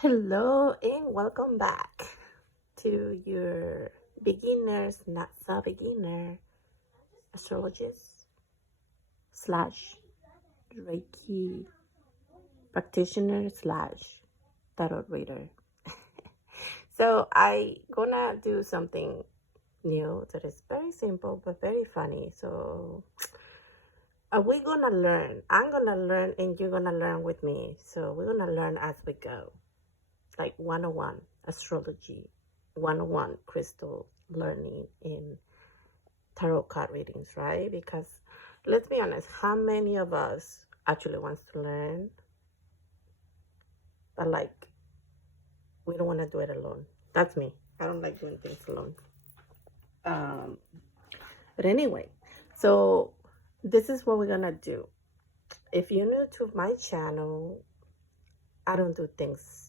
Hello and welcome back to your beginners, not so beginner astrologist slash Reiki practitioner slash tarot reader. So I gonna do something new that is very simple but very funny. So we gonna learn. I'm gonna learn and you're gonna learn with me. So we're gonna learn as we go. Like 101 astrology, 101 crystal learning in tarot card readings, right? Because let's be honest, how many of us actually wants to learn, but like we don't want to do it alone? That's me. I don't like doing things alone. But anyway, so this is what we're gonna do. If you're new to my channel, I don't do things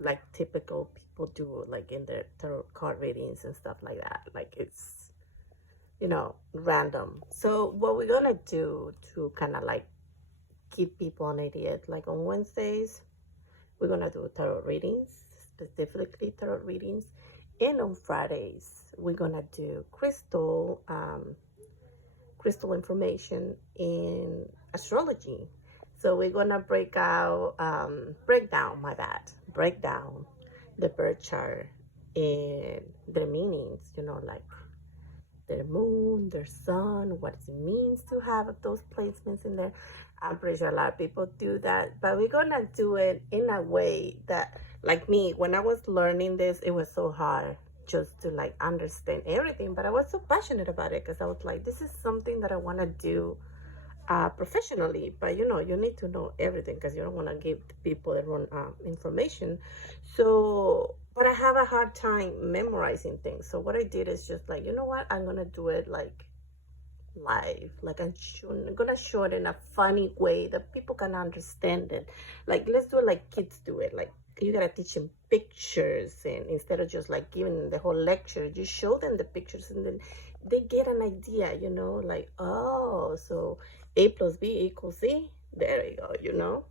like typical people do, like in their tarot card readings and stuff like that. Like it's, random. So what we're gonna do to kind of like give people an idea, like on Wednesdays, we're gonna do tarot readings, specifically tarot readings, and on Fridays we're gonna do crystal information in astrology. So we're gonna break down the birth chart and their meanings, like their moon, their sun, what it means to have those placements in there. I'm pretty sure a lot of people do that, but we're gonna do it in a way that, like me, when I was learning this, it was so hard just to like understand everything, but I was so passionate about it because I was like, this is something that I want to do professionally, but you need to know everything because you don't want to give people the wrong information. So but I have a hard time memorizing things, so what I did is just like, you know what, I'm gonna do it like live, like I'm gonna show it in a funny way that people can understand it. Like let's do it like kids do it. Like you gotta teach them pictures, and instead of just like giving them the whole lecture, just show them the pictures and then they get an idea, like, oh, so A plus B equals C. There you go,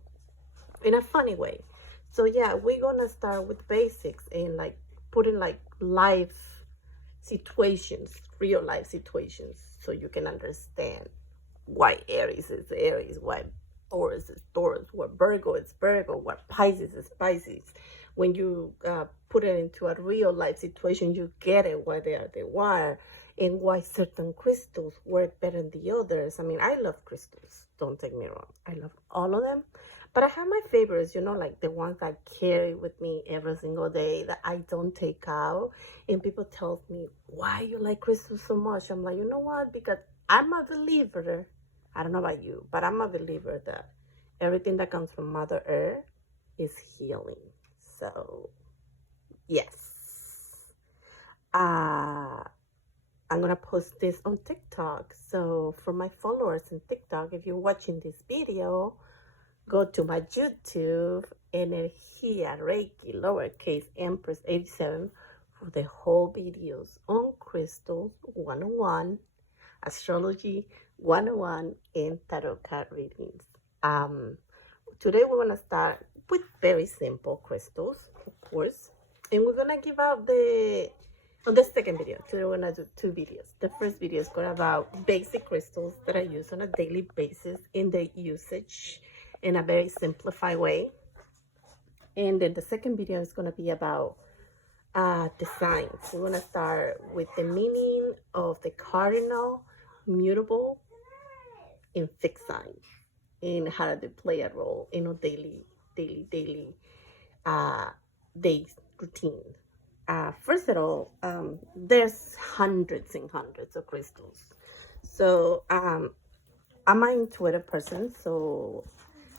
in a funny way. So yeah, we're gonna start with basics and like putting like life situations, real life situations, so you can understand why Aries is Aries, why Taurus is Taurus, what Virgo is Virgo, what Pisces is Pisces. When you put it into a real life situation, you get it, why they are, and why certain crystals work better than the others. I mean, I love crystals, don't take me wrong. I love all of them. But I have my favorites, like the ones I carry with me every single day that I don't take out. And people tell me, why you like crystals so much? I'm like, you know what? Because I'm a believer. I don't know about you, but I'm a believer that everything that comes from Mother Earth is healing. So, yes. I'm going to post this on TikTok. So, for my followers on TikTok, if you're watching this video, go to my YouTube and then here, Reiki, lowercase Empress 87 for the whole videos on crystals 101, astrology 101, and tarot card readings. Today we're going to start with very simple crystals, of course. And we're going to give out on the second video. Today we're going to do 2 videos. The first video is going about basic crystals that I use on a daily basis in the usage in a very simplified way. And then the second video is going to be about the signs. We're going to start with the meaning of the cardinal, mutable, and fixed signs, and how they play a role in a daily day routine. First of all, there's hundreds and hundreds of crystals. So I'm an intuitive person, so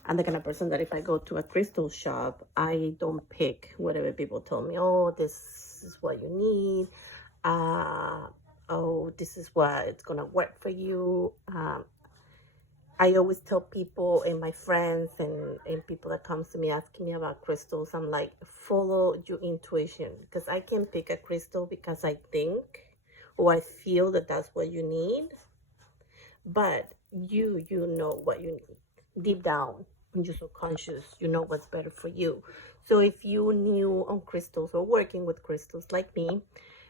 I'm the kind of person that if I go to a crystal shop, I don't pick whatever people tell me, oh, this is what you need. Oh, this is what it's going to work for you. I always tell people and my friends and people that comes to me asking me about crystals, I'm like, follow your intuition. Because I can pick a crystal because I think or I feel that that's what you need. But you know what you need deep down. When you're subconscious, you know what's better for you. So if you new on crystals or working with crystals like me,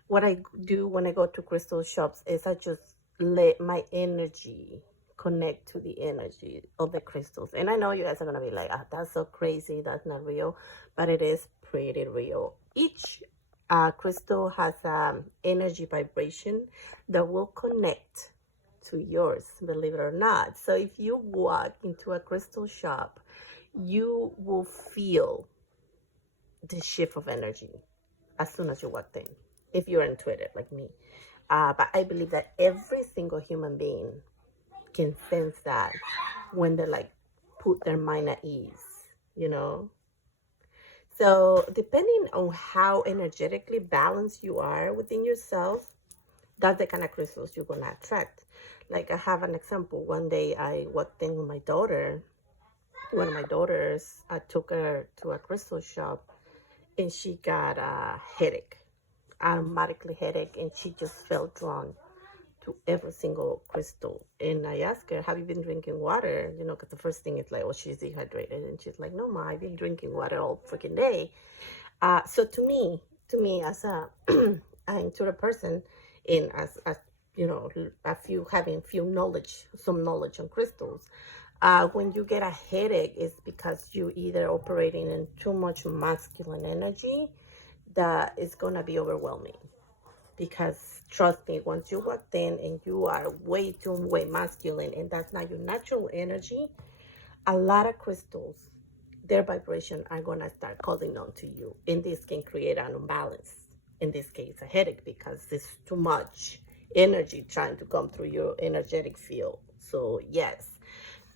what I do when I go to crystal shops is I just let my energy connect to the energy of the crystals. And I know you guys are gonna be like, ah, that's so crazy, that's not real, but it is pretty real. Each crystal has energy vibration that will connect to yours, believe it or not. So if you walk into a crystal shop, you will feel the shift of energy as soon as you walked in, if you're intuitive like me. But I believe that every single human being can sense that when they like put their mind at ease, you know? So depending on how energetically balanced you are within yourself, that's the kind of crystals you're gonna attract. Like I have an example. One day I walked in with my daughter, one of my daughters, I took her to a crystal shop and she got a headache, automatically headache, and she just felt drawn to every single crystal. And I asked her, have you been drinking water? You know, because the first thing is like, oh, she's dehydrated. And she's like, no, Ma, I've been drinking water all freaking day. So to me as a an intuitive person, and as you know, having some knowledge on crystals, when you get a headache, it's because you either operating in too much masculine energy that is gonna be overwhelming. Because trust me, once you walked in and you are way masculine, and that's not your natural energy, a lot of crystals, their vibration are gonna start calling on to you, and this can create an imbalance. In this case, a headache, because there's too much energy trying to come through your energetic field. So yes.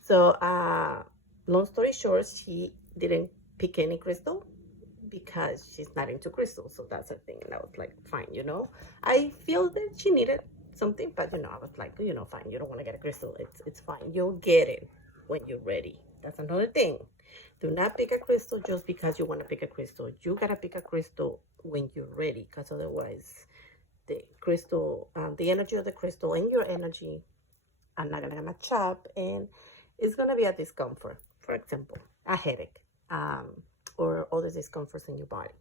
So long story short, she didn't pick any crystal because she's not into crystals. So that's her thing. And I was like, fine, you know. I feel that she needed something, but you know, I was like, you know, fine, you don't want to get a crystal. It's fine. You'll get it when you're ready. That's another thing. Do not pick a crystal just because you want to pick a crystal. You gotta pick a crystal when you're ready, because otherwise the crystal, the energy of the crystal and your energy are not gonna match up, and it's gonna be a discomfort. For example, a headache, or other discomforts in your body.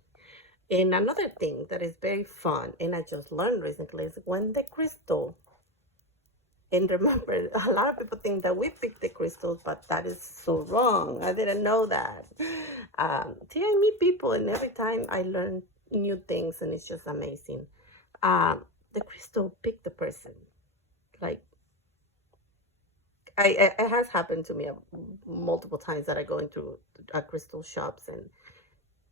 And another thing that is very fun, and I just learned recently, is when the crystal, and remember, a lot of people think that we pick the crystals, but that is so wrong. I didn't know that. See, I meet people, and every time I learn new things, and it's just amazing. The crystal pick the person. Like, it has happened to me multiple times that I go into crystal shops,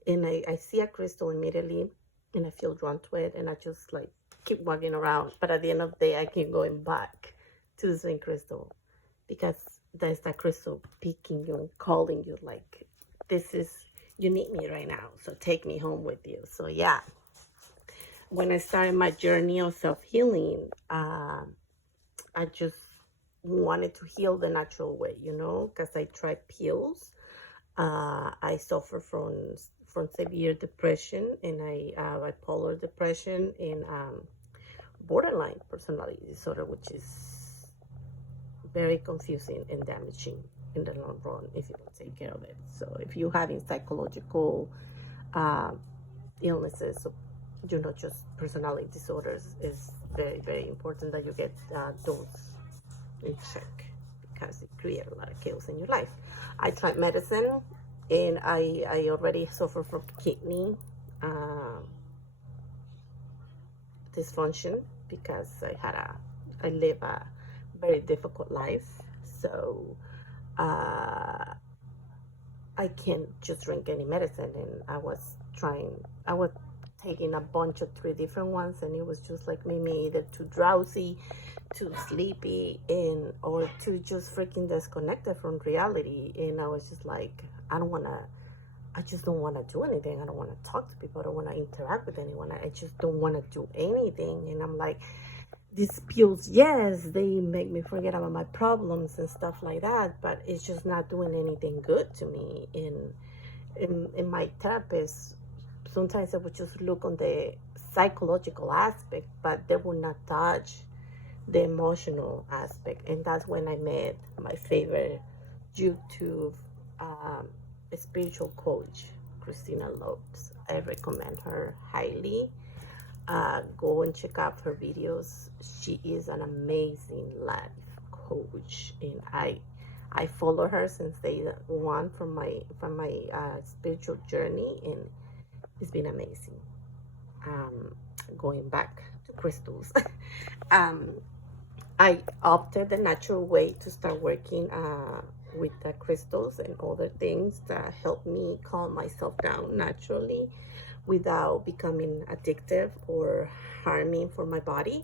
and I see a crystal immediately, and I feel drawn to it, and I just like keep walking around. But at the end of the day, I keep going back to the same crystal, because there's that crystal picking you, calling you, like, you need me right now, so take me home with you. So yeah, when I started my journey of self-healing, I just wanted to heal the natural way, you know, because I tried pills. I suffer from severe depression, and bipolar depression, and borderline personality disorder, which is very confusing and damaging in the long run if you don't take care of it. So if you're having psychological illnesses, so, you know, just personality disorders, is very important that you get those in check, because it creates a lot of chaos in your life. I tried medicine, and I already suffer from kidney dysfunction, because I live a very difficult life. So I can't just drink any medicine, and I was taking a bunch of 3 different ones, and it was just like made me either too drowsy, too sleepy, or too just freaking disconnected from reality. And I was just like, I just don't want to do anything. I don't want to talk to people. I don't want to interact with anyone. I just don't want to do anything. And I'm like, these pills, yes, they make me forget about my problems and stuff like that, but it's just not doing anything good to me. In my therapist, sometimes I would just look on the psychological aspect, but they would not touch the emotional aspect. And that's when I met my favorite YouTube spiritual coach, Christina Lopes. I recommend her highly. Go and check out her videos. She is an amazing life coach, and I follow her since day one from my spiritual journey, and it's been amazing. Going back to crystals, um, I opted the natural way to start working with the crystals and other things that help me calm myself down naturally without becoming addictive or harming for my body.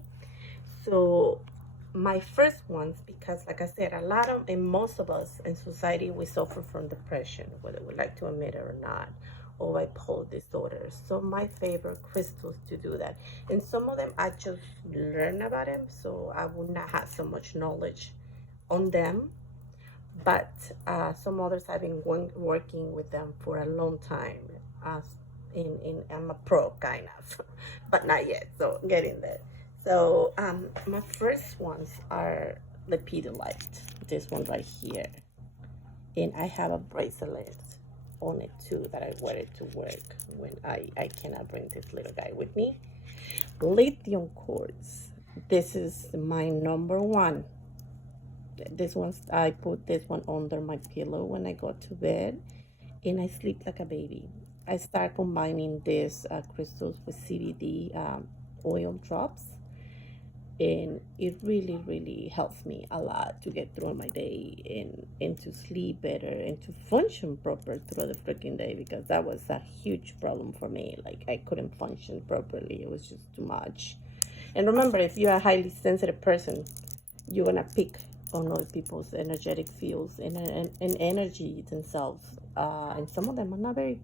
So my first ones, because like I said, a lot of and most of us in society, we suffer from depression, whether we like to admit it or not, or bipolar disorder. So my favorite crystals to do that, and some of them I just learn about them, so I would not have so much knowledge on them. But some others I've been working with them for a long time. I'm a pro kind of, but not yet. So getting there. So my first ones are Lepidolite. This one right here, and I have a bracelet on it too that I wear it to work when I cannot bring this little guy with me. Lithium Quartz. This is my number one. This one's I put this one under my pillow when I go to bed, and I sleep like a baby. I start combining these crystals with CBD oil drops, and it really helps me a lot to get through my day and to sleep better and to function proper through the freaking day, because that was a huge problem for me. Like, I couldn't function properly. It was just too much. And remember, if you're a highly sensitive person, you're gonna pick on other people's energetic fields and energy themselves, and some of them are not very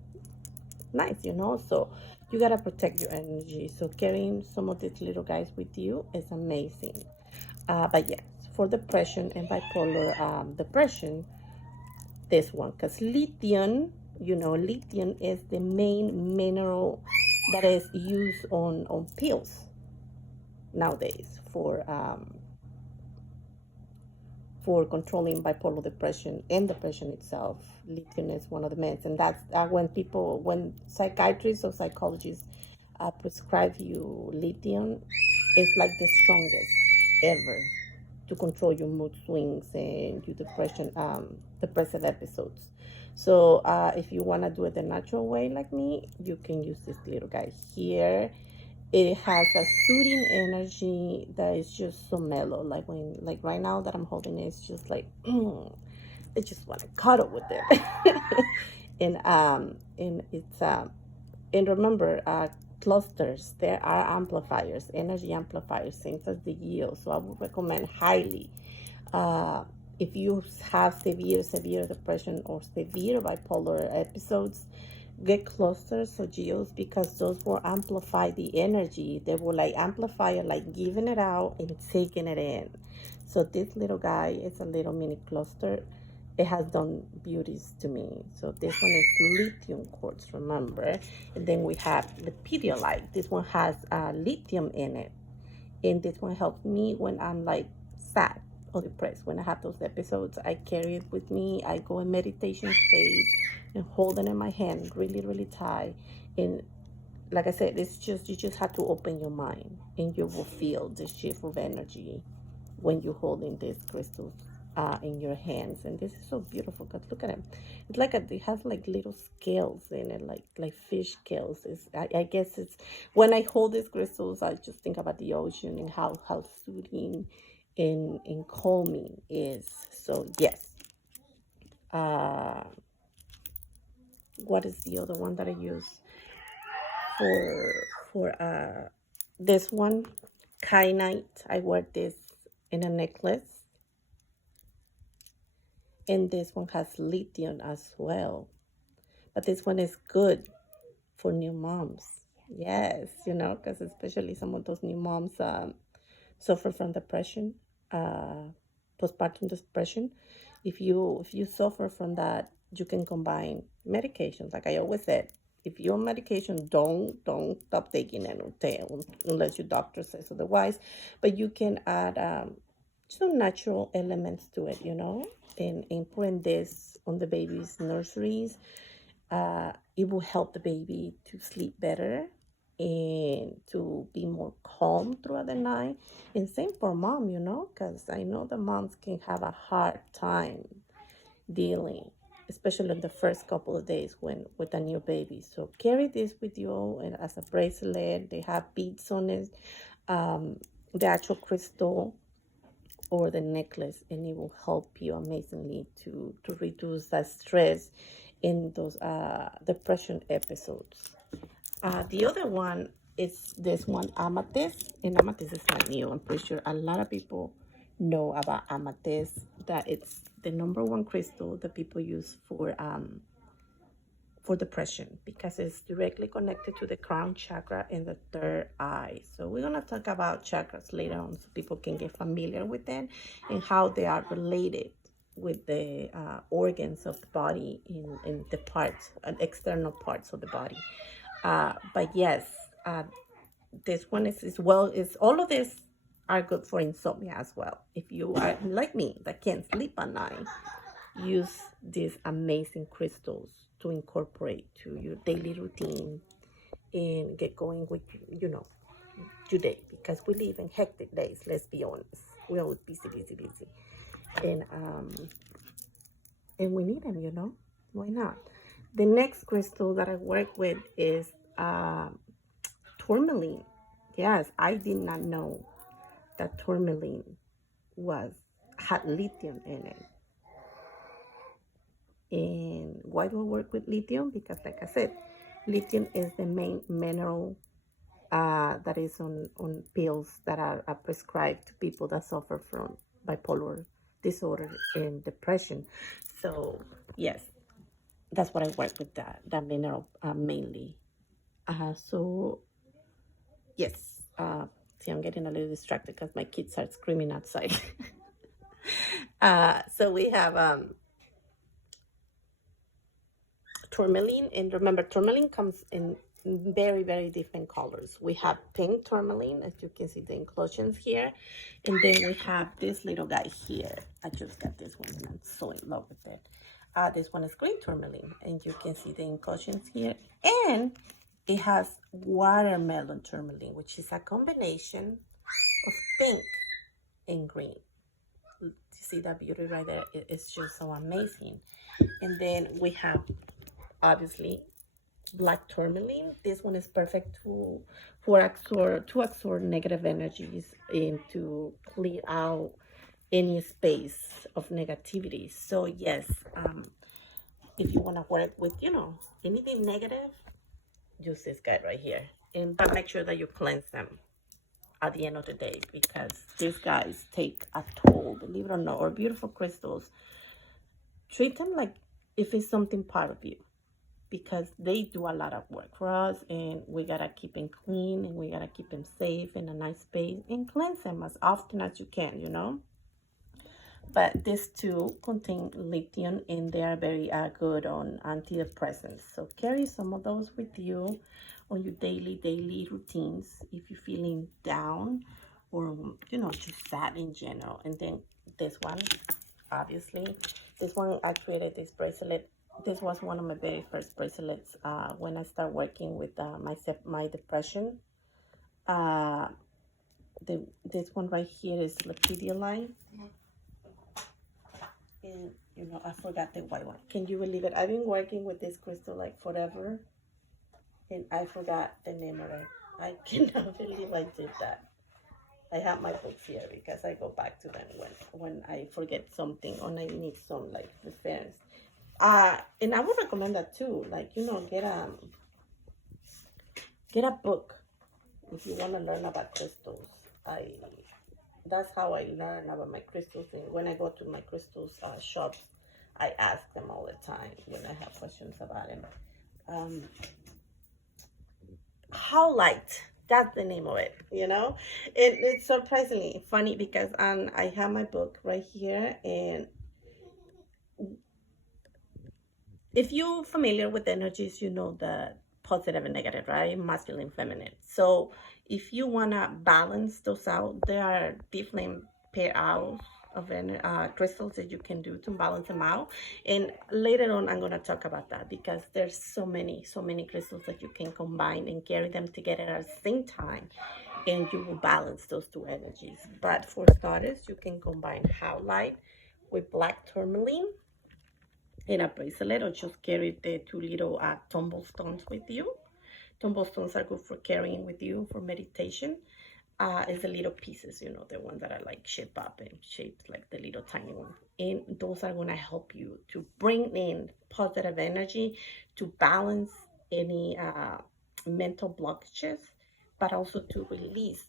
nice, so you gotta protect your energy. So carrying some of these little guys with you is amazing. But yes, for depression and bipolar depression, this one, because lithium is the main mineral that is used on pills nowadays for controlling bipolar depression and depression itself. Lithium is one of the meds, and that's when psychiatrists or psychologists prescribe you lithium, it's like the strongest ever to control your mood swings and your depressive episodes. So if you want to do it the natural way like me, you can use this little guy here. It has a soothing energy that is just so mellow. Like right now that I'm holding it, it's just like I just want to cuddle with it. And it's and remember, clusters, there are amplifiers, energy amplifiers, same as the yield. So I would recommend highly, if you have severe depression or severe bipolar episodes, get clusters or geos, because those will amplify the energy. They will like amplify it, like giving it out and taking it in. So this little guy is a little mini cluster. It has done beauties to me. So this one is lithium quartz, remember. And then we have the Lepidolite. This one has lithium in it, and this one helps me when I'm like sad or depressed. When I have those episodes, I carry it with me. I go in meditation state and hold it in my hand really tight. And like I said, it's just, you just have to open your mind, and you will feel the shift of energy when you're holding these crystals in your hands. And this is so beautiful, because look at it. It's like it has like little scales in it, like fish scales. I guess it's, when I hold these crystals, I just think about the ocean and how soothing and calming is. So yes. What is the other one that I use for this one? Kyanite. I wear this in a necklace, and this one has lithium as well, but this one is good for new moms. Yes, because especially some of those new moms suffer from depression, postpartum depression. If you suffer from that, you can combine medications. Like I always said, if you're on medication, don't stop taking it unless your doctor says otherwise. But you can add some natural elements to it, and putting this on the baby's nurseries, it will help the baby to sleep better and to be more calm throughout the night. And same for mom, you know, because I know the moms can have a hard time dealing, especially in the first couple of days when with a new baby. So carry this with you and as a bracelet. They have beads on it, the actual crystal or the necklace, and it will help you amazingly to reduce that stress in those depression episodes. The other one is this one, amethyst, and amethyst is not new. I'm pretty sure a lot of people know about amethyst, that it's the #1 crystal that people use for depression because it's directly connected to the crown chakra and the third eye. So we're going to talk about chakras later on so people can get familiar with them and how they are related with the organs of the body in the parts and external parts of the body. But yes, this one is well, is all of this are good for insomnia as well. If you are like me that can't sleep at night, use these amazing crystals to incorporate to your daily routine and get going with, you know, your day, because we live in hectic days. Let's be honest, we're always busy, and we need them, you know. Why not? The next crystal that I work with is tourmaline. Yes, I did not know that tourmaline had lithium in it. And why do I work with lithium? Because like I said, lithium is the main mineral that is on pills that are prescribed to people that suffer from bipolar disorder and depression. So yes, that's what I work with, that mineral mainly. So yes, see, I'm getting a little distracted because my kids are screaming outside. So we have tourmaline, and remember, tourmaline comes in very, very different colors. We have pink tourmaline, as you can see the inclusions here, and then we have this little guy here. I just got this one and I'm so in love with it. This one is green tourmaline, and you can see the inclusions here, and it has watermelon tourmaline, which is a combination of pink and green. You see that beauty right there? It's just so amazing. And then we have, obviously, black tourmaline. This one is perfect to absorb negative energies and to clear out any space of negativity. So yes, if you want to work with, you know, anything negative, use this guy right here, but make sure that you cleanse them at the end of the day, because these guys take a toll, believe it or not. Or beautiful crystals, treat them like if it's something part of you, because they do a lot of work for us, and we gotta keep them clean, and we gotta keep them safe in a nice space, and cleanse them as often as you can, you know. But these two contain lithium, and they are very good on antidepressants. So carry some of those with you on your daily routines if you're feeling down or, you know, just sad in general. And then this one, obviously, this one, I created this bracelet. This was one of my very first bracelets when I started working with my depression. This one right here is Lepidolite. And, you know, I forgot the white one. Can you believe it? I've been working with this crystal like forever, and I forgot the name of it. I cannot believe I did that. I have my books here because I go back to them when I forget something or I need some like reference. And I would recommend that too. Like, you know, get a book if you want to learn about crystals. That's how I learn about my crystals. And when I go to my crystals shops, I ask them all the time when I have questions about them. How light? That's the name of it, you know? And it's surprisingly funny because I have my book right here, and if you're familiar with energies, you know the positive and negative, right? Masculine, feminine. So if you want to balance those out, there are different pairs crystals that you can do to balance them out. And later on, I'm going to talk about that because there's so many crystals that you can combine and carry them together at the same time, and you will balance those two energies. But for starters, you can combine howlite with black tourmaline in a bracelet, or just carry the two little tumble stones with you. Tumble stones are good for carrying with you for meditation. Is the little pieces, you know, the ones that are like shaped up and shaped like the little tiny one. And those are going to help you to bring in positive energy, to balance any mental blockages, but also to release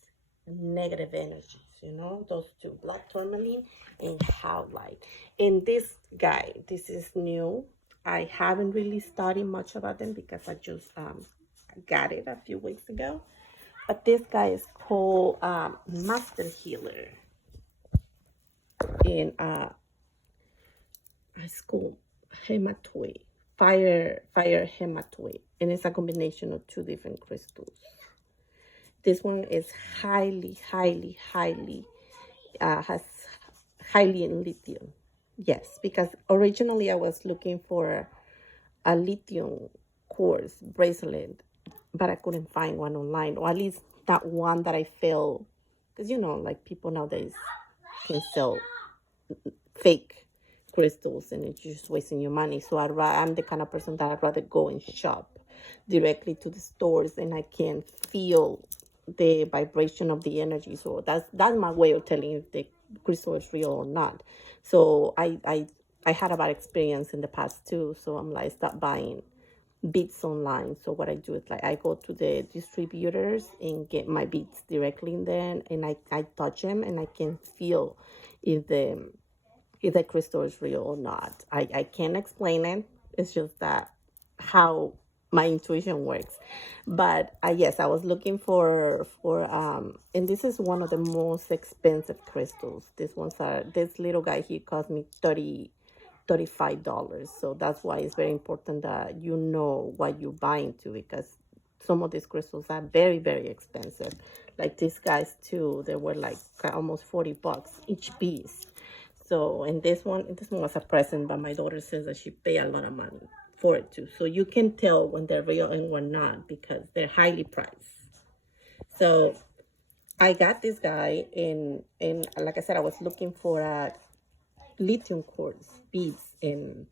negative energies, you know, those two, black tourmaline and howlite. And this guy, this is new. I haven't really studied much about them because I just got it a few weeks ago. But this guy is called Master Healer. And it's called hematoid, fire hematoid. And it's a combination of two different crystals. This one is highly has highly in lithium. Yes, because originally I was looking for a lithium quartz bracelet, but I couldn't find one online, or at least not one that I feel, because you know, like people nowadays can sell fake crystals and it's just wasting your money. So I'm the kind of person that I'd rather go and shop directly to the stores, and I can feel the vibration of the energy. So that's my way of telling if the crystal is real or not. So I had a bad experience in the past too. So I'm like, stop buying beads online. So what I do is like I go to the distributors and get my beads directly in there, and I touch them and I can feel if the crystal is real or not. I can't explain it. It's just that how my intuition works. But yes, I was looking for and this is one of the most expensive crystals. This little guy, he cost me $35. So that's why it's very important that you know what you're buying to, because some of these crystals are very expensive. Like these guys too, they were like almost $40 each piece. So, and this one was a present, but my daughter says that she paid a lot of money for it too. So you can tell when they're real and when not, because they're highly priced. So I got this guy, and like I said, I was looking for a lithium quartz beads, and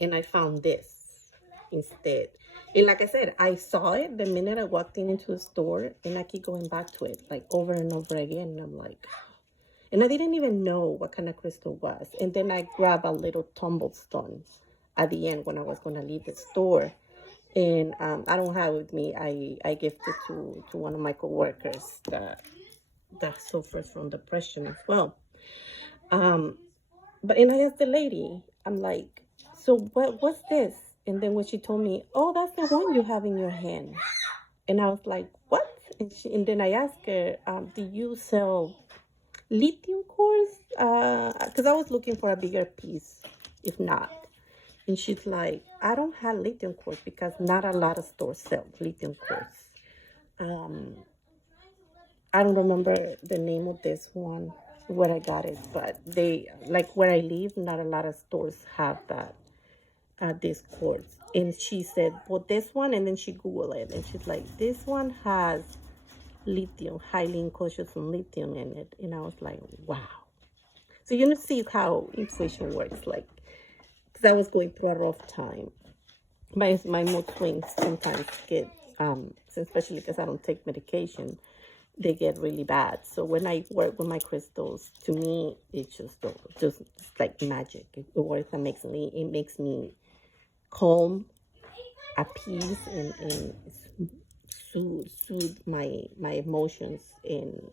I found this instead. And like I said, I saw it the minute I walked into the store, and I keep going back to it like over and over again. And I'm like, and I didn't even know what kind of crystal was. And then I grabbed a little tumblestone at the end when I was going to leave the store. And I don't have it with me. I gifted to one of my coworkers that suffers from depression as well. But and I asked the lady, I'm like, so what's this? And then when she told me, oh, that's the one you have in your hand. And I was like, what? And then I asked her, do you sell lithium quartz? Because I was looking for a bigger piece, if not. And she's like, I don't have lithium quartz because not a lot of stores sell lithium quartz. I don't remember the name of this one, where I got it, but they, like where I live, not a lot of stores have that, this quartz. And she said, well, this one, and then she Googled it, and she's like, this one has lithium, highly enclosures on lithium in it. And I was like, wow. So you know, see how intuition works, like, because I was going through a rough time. My mood swings sometimes get, especially because I don't take medication, they get really bad. So when I work with my crystals, to me, it's just like magic. It works amazingly. It makes me calm, at peace, and soothe my emotions in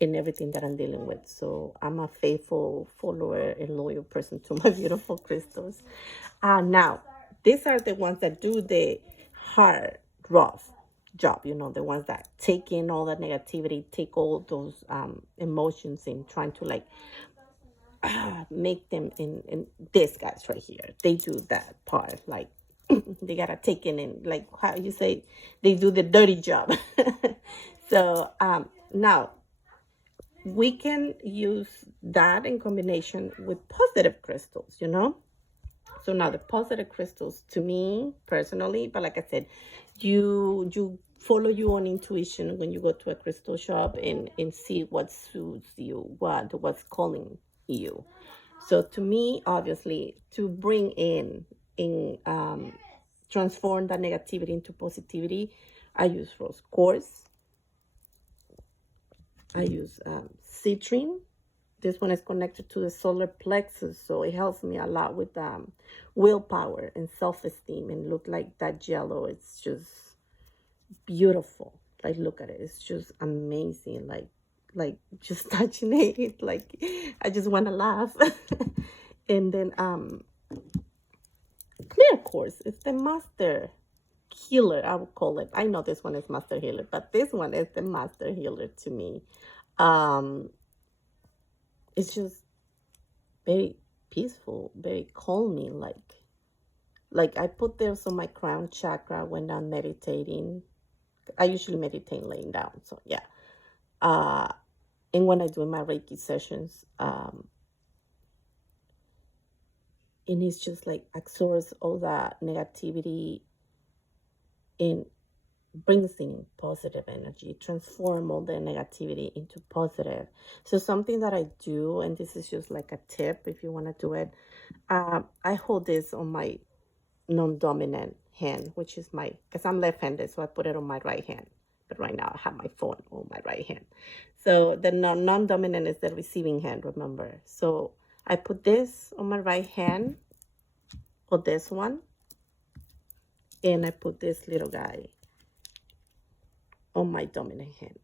everything that I'm dealing with. So I'm a faithful follower and loyal person to my beautiful crystals. Now, these are the ones that do the hard, rough job, you know, the ones that take in all the negativity, take all those emotions and trying to like make them in these guys right here. They do that part, like they gotta take in and like how you say, they do the dirty job. So now we can use that in combination with positive crystals, you know? So now the positive crystals to me personally, but like I said, you follow your own intuition when you go to a crystal shop and see what suits you, what's calling you. So to me, obviously, to bring in transform that negativity into positivity, I use rose quartz. I use citrine. This one is connected to the solar plexus, so it helps me a lot with willpower and self-esteem. And look like that yellow, it's just beautiful. Like, look at it, it's just amazing. Like just touching it, like I just want to laugh. And then clear quartz, it's the master healer, I would call it. I know this one is master healer, but this one is the master healer to me. It's just very peaceful, very calming. Like I put this on my crown chakra when I'm meditating. I usually meditate laying down, so yeah. And when I do my Reiki sessions, and it's just like absorbs all that negativity and brings in positive energy, transform all the negativity into positive. So something that I do, and this is just like a tip if you want to do it, I hold this on my non-dominant hand, which is my, because I'm left-handed, so I put it on my right hand. But right now I have my phone on my right hand. So the non-dominant is the receiving hand, remember. So I put this on my right hand, or this one, and I put this little guy on my dominant hand.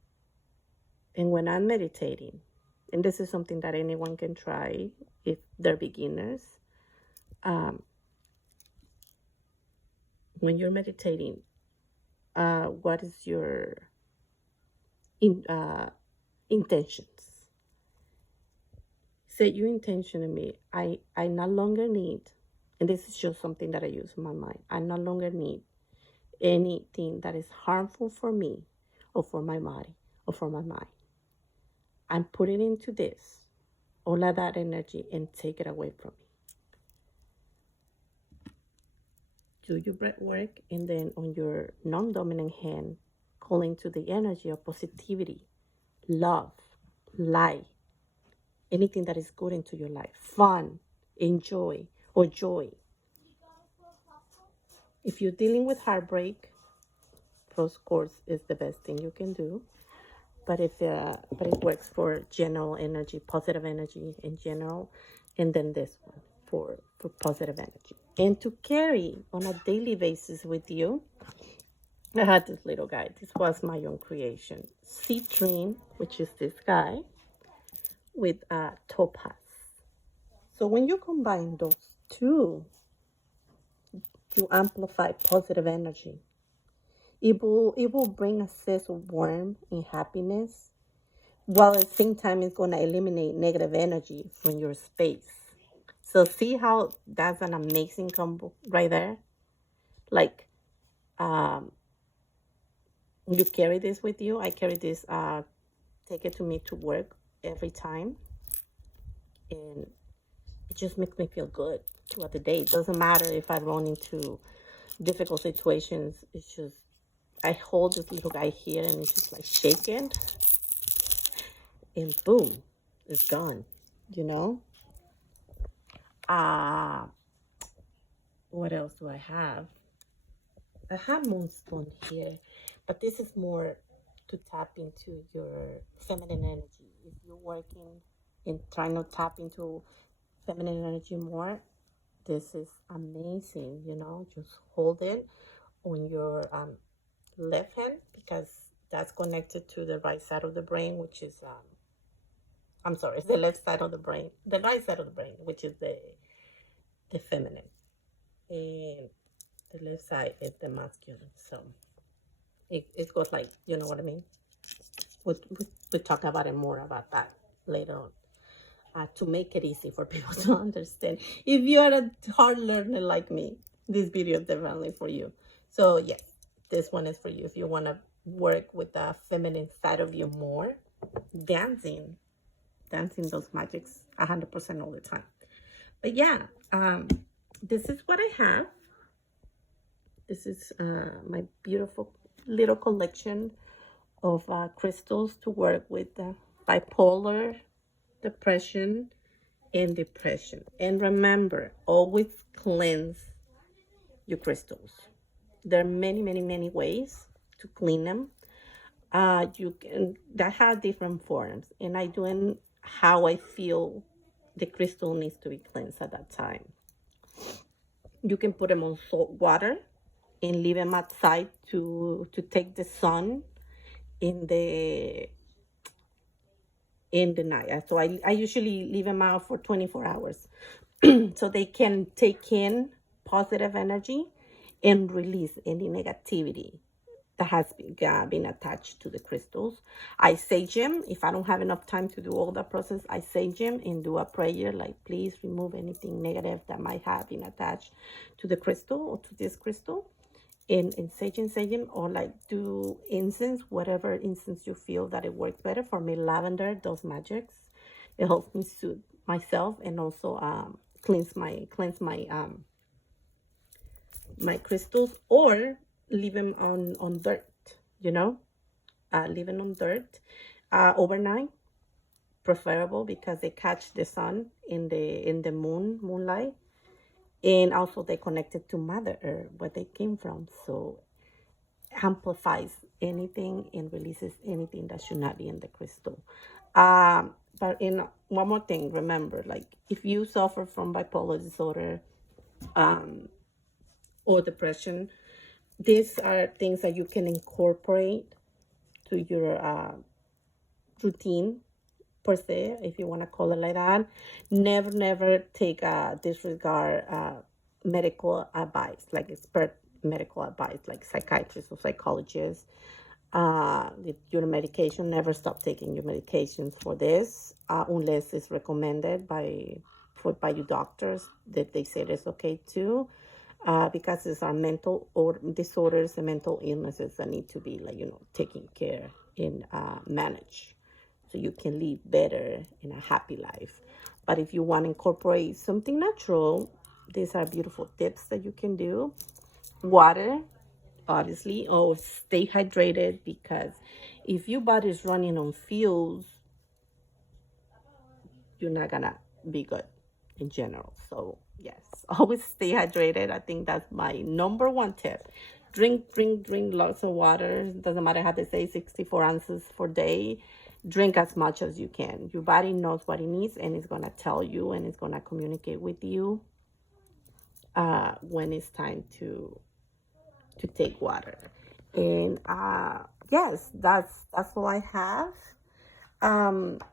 And when I'm meditating, and this is something that anyone can try if they're beginners, when you're meditating, what is your intentions? Set your intention in me. I no longer need, and this is just something that I use in my mind, I no longer need anything that is harmful for me or for my body or for my mind. I'm putting into this all of that energy and take it away from me. Do your breath work, and then on your non-dominant hand, call into the energy of positivity, love, light, anything that is good into your life, fun, enjoy, or joy. If you're dealing with heartbreak, rose quartz is the best thing you can do. But it works for general energy, positive energy in general, and then this one for positive energy. And to carry on a daily basis with you, I had this little guy. This was my own creation. Citrine, which is this guy, with topaz. So when you combine those two, you amplify positive energy. It will bring a sense of warmth and happiness, while at the same time it's going to eliminate negative energy from your space. So see how that's an amazing combo right there? Like, you carry this with you. I carry this, take it to me to work every time. And it just makes me feel good throughout the day. It doesn't matter if I run into difficult situations. It's just, I hold this little guy here and it's just like shaking. And boom, it's gone, you know? What else do I have? I have moonstone here, but this is more to tap into your feminine energy. If you're working and trying to tap into feminine energy more, this is amazing, you know? Just hold it on your left hand, because that's connected to the right side of the brain, which is I'm sorry, it's the left side of the brain, the right side of the brain, which is the feminine, and the left side is the masculine. So it goes like, you know what I mean? We'll talk about it more about that later on, to make it easy for people to understand. If you are a hard learner like me, this video is definitely for you. So yes, this one is for you if you want to work with the feminine side of you more. Dancing dancing those magics 100% all the time. But yeah, this is what I have. This is my beautiful little collection of crystals to work with bipolar, depression, and depression. And remember, always cleanse your crystals. There are many, many, many ways to clean them. You can, that have different forms, and I doing how I feel the crystal needs to be cleansed at that time. You can put them on salt water and leave them outside to take the sun in the night. So I usually leave them out for 24 hours so they can take in positive energy and release any negativity that has been attached to the crystals. I sage them. If I don't have enough time to do all the process, I sage them and do a prayer like, please remove anything negative that might have been attached to the crystal or to this crystal. And sage them, or like do incense, whatever incense you feel that it works better. For me, lavender does magics. It helps me soothe myself and also cleanse my my crystals, or leave them on dirt, you know, leave them on dirt overnight, preferable, because they catch the sun in the moonlight, and also they connected to Mother Earth, where they came from, so amplifies anything and releases anything that should not be in the crystal. But in one more thing, remember, like if you suffer from bipolar disorder or depression, these are things that you can incorporate to your routine, per se, if you want to call it like that. Never take disregard medical advice, like expert medical advice, like psychiatrists or psychologists. Your medication, never stop taking your medications for this unless it's recommended by your doctors, that they say it's okay too. Because these are mental disorders and mental illnesses that need to be, like, taken care and managed, so you can live better in a happy life. But if you want to incorporate something natural, these are beautiful tips that you can do. Water, obviously. Oh, stay hydrated, because if your body is running on fuels, you're not gonna be good in general. So yes, always stay hydrated. I think that's my number one tip. Drink lots of water. Doesn't matter how they say 64 ounces per day. Drink as much as you can. Your body knows what it needs, and it's gonna tell you, and it's gonna communicate with you when it's time to take water. And yes, that's all I have.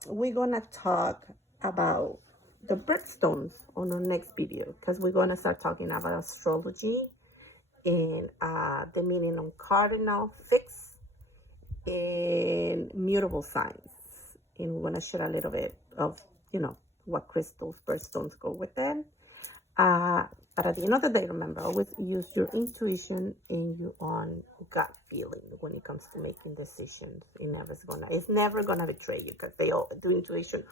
We're gonna talk about the birthstones on our next video, because we're gonna start talking about astrology and the meaning of cardinal, fixed, and mutable signs. And we're gonna share a little bit of what crystals, birthstones go with them. But at the end of the day, remember, always use your intuition and your own gut feeling when it comes to making decisions. It's never gonna betray you, because the intuition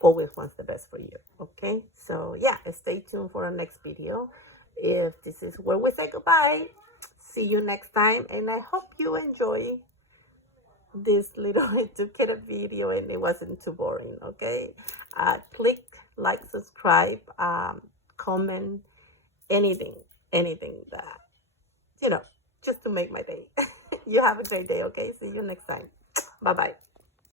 always wants the best for you. Okay, so yeah, stay tuned for our next video. If this is where we say goodbye, see you next time, and I hope you enjoy this little educated video and it wasn't too boring. Okay, click like, subscribe, comment, anything that just to make my day. You have a great day. Okay, see you next time. Bye bye.